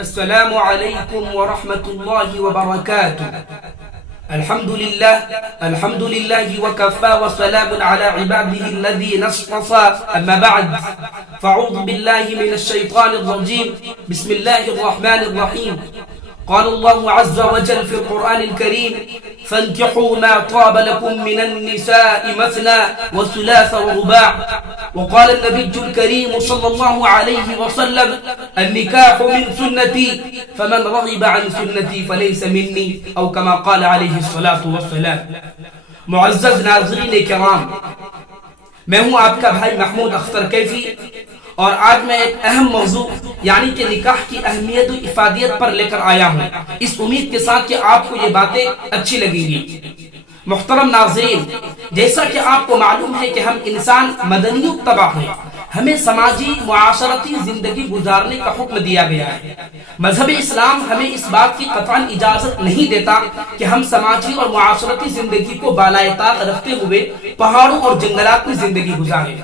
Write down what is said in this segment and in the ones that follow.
السلام علیکم ورحمۃ اللہ وبرکاتہ۔ الحمد للہ وکفى وسلام علی عباده الذین اصطفى، اما بعد فاعوذ باللہ من الشیطان الرجیم، بسم اللہ الرحمن الرحیم۔ قال الله عز وجل في القرآن الكريم: فانكحوا ما طاب لكم من النساء مثنى وثلاث ورباع. وقال النبي الكريم صلى الله عليه وسلم: النكاح من سنتي فمن رغب عن سنتي فليس مني، او كما قال عليه الصلاة والسلام۔ معزز ناظرین کرام، میں ہوں آپ کا بھائی محمود اختر کیفی، اور آج میں ایک اہم موضوع یعنی کہ نکاح کی اہمیت و افادیت پر لے کر آیا ہوں، اس امید کے ساتھ کہ آپ کو یہ باتیں اچھی لگیں گی۔ محترم ناظرین، جیسا کہ آپ کو معلوم ہے کہ ہم انسان مدنی الطبع ہیں، ہمیں سماجی معاشرتی زندگی گزارنے کا حکم دیا گیا ہے۔ مذہب اسلام ہمیں اس بات کی قطعاً اجازت نہیں دیتا کہ ہم سماجی اور معاشرتی زندگی کو بالائے طاق رکھتے ہوئے پہاڑوں اور جنگلات میں زندگی گزاریں۔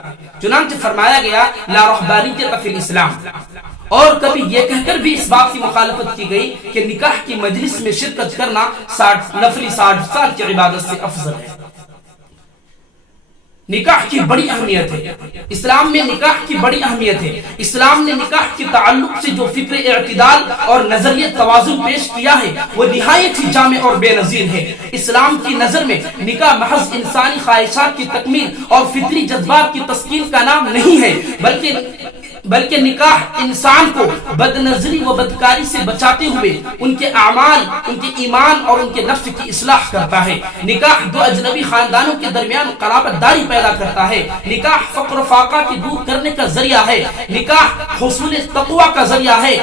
چنانچہ فرمایا گیا: لا رہبانیت فی الاسلام۔ اور کبھی یہ کہہ کر بھی اس بات کی مخالفت کی گئی کہ نکاح کی مجلس میں شرکت کرنا نفلی 60 سال کی عبادت سے افضل ہے۔ نکاح کی بڑی اہمیت ہے، اسلام میں نکاح کی بڑی اہمیت ہے۔ اسلام نے نکاح کے تعلق سے جو فکر اعتدال اور نظریہ توازن پیش کیا ہے وہ نہایت ہی جامع اور بے نظیر ہے۔ اسلام کی نظر میں نکاح محض انسانی خواہشات کی تکمیل اور فطری جذبات کی تسکین کا نام نہیں ہے، بلکہ نکاح انسان کو بد نظری و بدکاری سے بچاتے ہوئے ان کے اعمال، ان کے ایمان اور ان کے نفس کی اصلاح کرتا ہے۔ نکاح دو اجنبی خاندانوں کے درمیان قرابت داری پیدا کرتا ہے۔ نکاح فقر و فاقہ کی دور کرنے کا ذریعہ ہے۔ نکاح حصول تقوی کا ذریعہ ہے،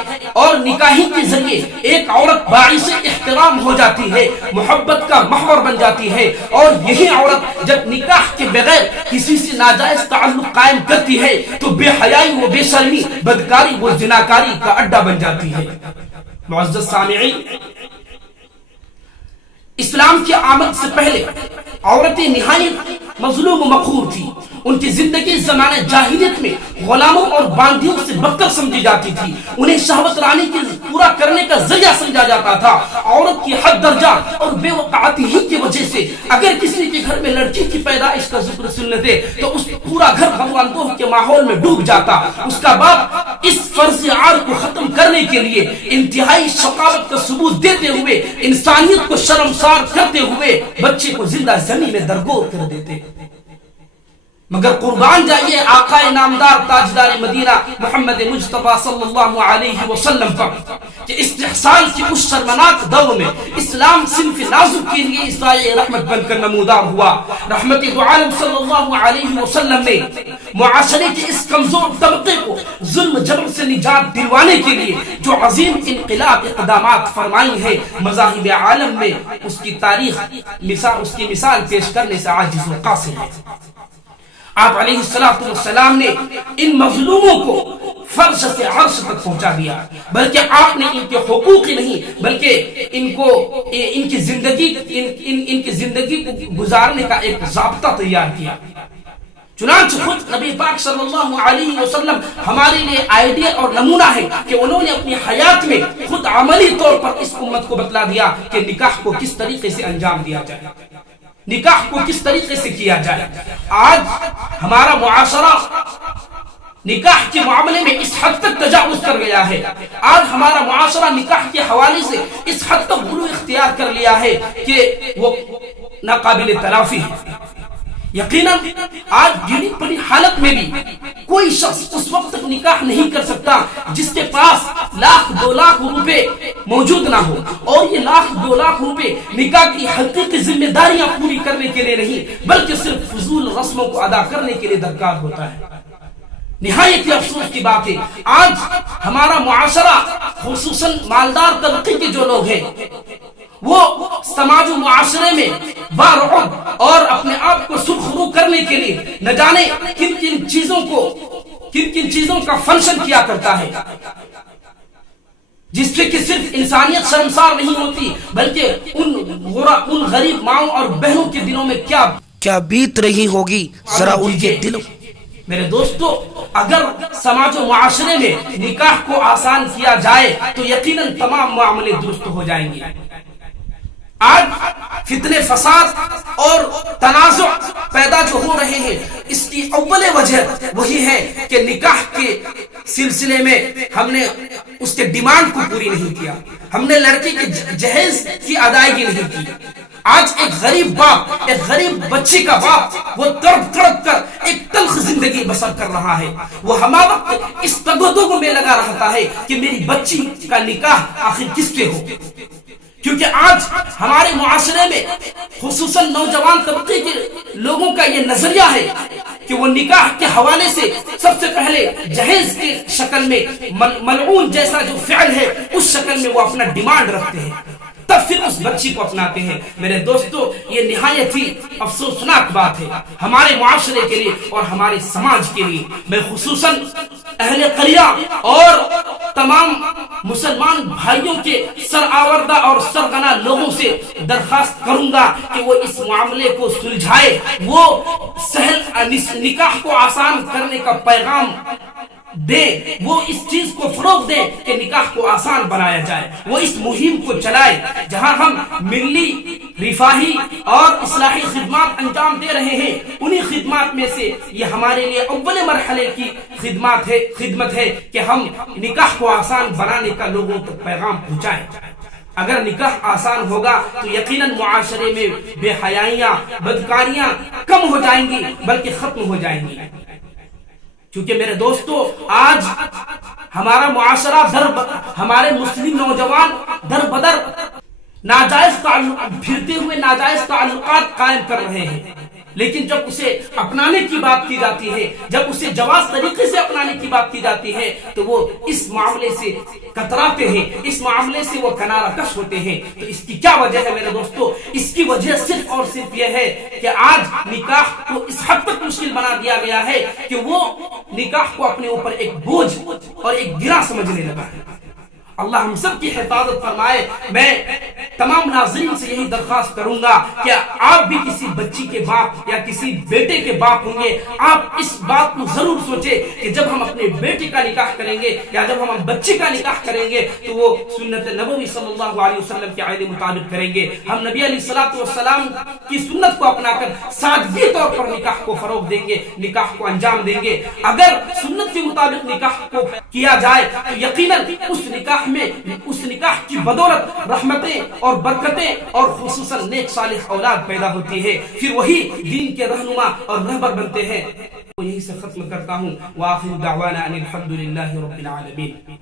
اور نکاحی کے ذریعے ایک عورت باعث احترام ہو جاتی ہے، محبت کا محور بن جاتی ہے، اور یہی عورت جب نکاح کے بغیر کسی سے ناجائز تعلق قائم کرتی ہے تو بے حیائی و بے شرمی، بدکاری و زناکاری کا اڈا بن جاتی ہے۔ معزز سامعین، اسلام کی آمد سے پہلے عورتیں نہایت مظلوم و مقہور تھی۔ ان کی زندگی زمانہ جاہلیت میں غلاموں اور باندیوں سے بدتر سمجھی جاتی تھی۔ انہیں شہوت رانی کی پورا کرنے کا ذریعہ سمجھا جاتا تھا۔ عورت کی حد درجہ اور بے وقعتی ہی کی وجہ سے اگر کسی کے گھر میں لڑکی کی پیدائش کا ذکر سن لیتے تو اس پورا گھر غم و اندوہ کے ماحول میں ڈوب جاتا۔ اس کا باپ اس فرض عار کو ختم کرنے کے لیے انتہائی شقاوت کا ثبوت دیتے ہوئے، انسانیت کو شرمسار کرتے ہوئے بچے کو زندہ زمین میں درگور کر دیتے۔ مگر قربان جائیے آقا نامدار تاجدار مدینہ محمد مصطفیٰ صلی اللہ علیہ وسلم پر کہ استحصال کی اس شرمناک دور میں اسلام صنف نازک کے لیے سایہ رحمت بن کر نمودار ہوا۔ رحمت دو عالم صلی اللہ علیہ وسلم نے معاشرے کے اس کمزور طبقے کو ظلم جبر سے نجات دلوانے کے لیے جو عظیم انقلاب اقدامات فرمائی ہیں، مذاہب عالم میں اس کی تاریخ اس کی مثال پیش کرنے سے عاجز و قاصر ہے۔ آپ علیہ السلام نے ان مظلوموں کو فرش سے عرش تک پہنچا دیا، بلکہ آپ نے ان کے حقوق ہی نہیں بلکہ ان کی زندگی کو گزارنے کا ایک ضابطہ تیار کیا۔ چنانچہ خود نبی پاک صلی اللہ علیہ وسلم ہمارے لیے آئیڈیل اور نمونہ ہے کہ انہوں نے اپنی حیات میں خود عملی طور پر اس امت کو بتلا دیا کہ نکاح کو کس طریقے سے انجام دیا جائے، نکاح کو کس طریقے سے کیا جائے۔ آج ہمارا معاشرہ نکاح کے معاملے میں اس حد تک تجاوز کر گیا ہے، آج ہمارا معاشرہ نکاح کے حوالے سے اس حد تک غلو اختیار کر لیا ہے کہ وہ ناقابل تلافی ہے۔ یقیناً آج گری پڑی حالت میں بھی کوئی شخص اس وقت تک نکاح نہیں کر سکتا جس کے پاس 1,00,000-2 لاکھ روپے موجود نہ ہو، اور یہ 1,00,000-2 لاکھ روپے نکاح کی حقیقی ذمہ داریاں پوری کرنے کے لیے نہیں بلکہ صرف فضول رسموں کو ادا کرنے کے لیے درکار ہوتا ہے۔ نہایت افسوس کی بات ہے آج ہمارا معاشرہ خصوصاً مالدار طبقے کے جو لوگ ہیں وہ سماج و معاشرے میں بارعب اور اپنے آپ کو سرخرو کرنے کے لیے نہ جانے کن کن چیزوں کا فنکشن کیا کرتا ہے، جس سے کہ صرف انسانیت شرمسار نہیں ہوتی بلکہ ان غریب ماؤں اور بہنوں کے دلوں میں کیا بیت رہی ہوگی ذرا ان کے دلوں میرے دوستو اگر سماج و معاشرے میں نکاح کو آسان کیا جائے تو یقیناً تمام معاملے درست ہو جائیں گے. آج فتنے فساد اور تنازع پیدا جو ہو رہے ہیں اس کی اول وجہ وہی ہے کہ نکاح کے سلسلے میں ہم نے اس کے ڈیمانڈ کو پوری نہیں کیا, ہم نے لڑکی کے جہیز کی ادائیگی نہیں کی. آج ایک غریب باپ, ایک غریب بچی کا باپ وہ تڑپ تڑپ کر ایک تلخ زندگی بسر کر رہا ہے. وہ ہمہ وقت اس تگودگو میں لگا رہتا ہے کہ میری بچی کا نکاح آخر کس سے ہو, کیونکہ آج ہمارے معاشرے میں خصوصاً نوجوان طبقے کے لوگوں کا یہ نظریہ ہے کہ وہ نکاح کے حوالے سے سب سے پہلے جہیز کی شکل میں ملعون جیسا جو فعل ہے اس شکل میں وہ اپنا ڈیمانڈ رکھتے ہیں, تب پھر اس بچی کو اپناتے ہیں. میرے دوستو یہ نہایت ہی افسوسناک بات ہے ہمارے معاشرے کے لیے اور ہمارے سماج کے لیے. میں خصوصاً اہل قریہ اور تمام مسلمان بھائیوں کے سر آوردہ اور سرغنہ لوگوں سے درخواست کروں گا کہ وہ اس معاملے کو سلجھائے, وہ سہل نکاح کو آسان کرنے کا پیغام دے, وہ اس چیز کو فروغ دے کہ نکاح کو آسان بنایا جائے, وہ اس مہم کو چلائے جہاں ہم ملی رفاہی اور اصلاحی خدمات انجام دے رہے ہیں. انہی خدمات میں سے یہ ہمارے لیے اول مرحلے کی خدمت ہے کہ ہم نکاح کو آسان بنانے کا لوگوں تک پیغام پہنچائیں. اگر نکاح آسان ہوگا تو یقیناً معاشرے میں بے حیائیاں, بدکاریاں کم ہو جائیں گی بلکہ ختم ہو جائیں گی. کیونکہ میرے دوستو آج ہمارا معاشرہ ہمارے مسلم نوجوان در بدر ناجائز پھرتے ہوئے ناجائز تعلقات قائم کر رہے ہیں, لیکن جب اسے اپنانے کی بات کی جاتی ہے, جب اسے جواز طریقے سے اپنانے کی بات کی جاتی ہے تو وہ اس معاملے سے کتراتے ہیں, اس معاملے سے وہ کنارہ کش ہوتے ہیں. تو اس کی کیا وجہ ہے میرے دوستو؟ اس کی وجہ صرف اور صرف یہ ہے کہ آج نکاح کو اس حد تک مشکل بنا دیا گیا ہے کہ وہ نکاح کو اپنے اوپر ایک بوجھ اور ایک گرہ سمجھنے لگا ہے. اللہ ہم سب کی حفاظت فرمائے. میں تمام ناظرین سے یہی درخواست کروں گا کہ آپ بھی کسی بچی کے باپ یا کسی بیٹے کے باپ ہوں گے, آپ اس بات کو ضرور سوچیں کہ جب ہم اپنے بیٹے کا نکاح کریں گے یا جب ہم بچی کا نکاح کریں گے تو وہ سنت نبوی صلی اللہ علیہ وسلم کے عہد مطابق کریں گے. ہم نبی علیہ الصلوۃ والسلام کی سنت کو اپنا کر سادگی طور پر نکاح کو فروغ دیں گے, نکاح کو انجام دیں گے. اگر سنت کے مطابق نکاح کو کیا جائے تو یقیناً اس نکاح کی بدولت رحمتیں اور برکتیں اور خصوصاً نیک صالح اولاد پیدا ہوتی ہے, پھر وہی دین کے رہنما اور رہبر بنتے ہیں. یہی سے ختم کرتا ہوں. وآخر دعوانا ان الحمد للہ رب العالمین.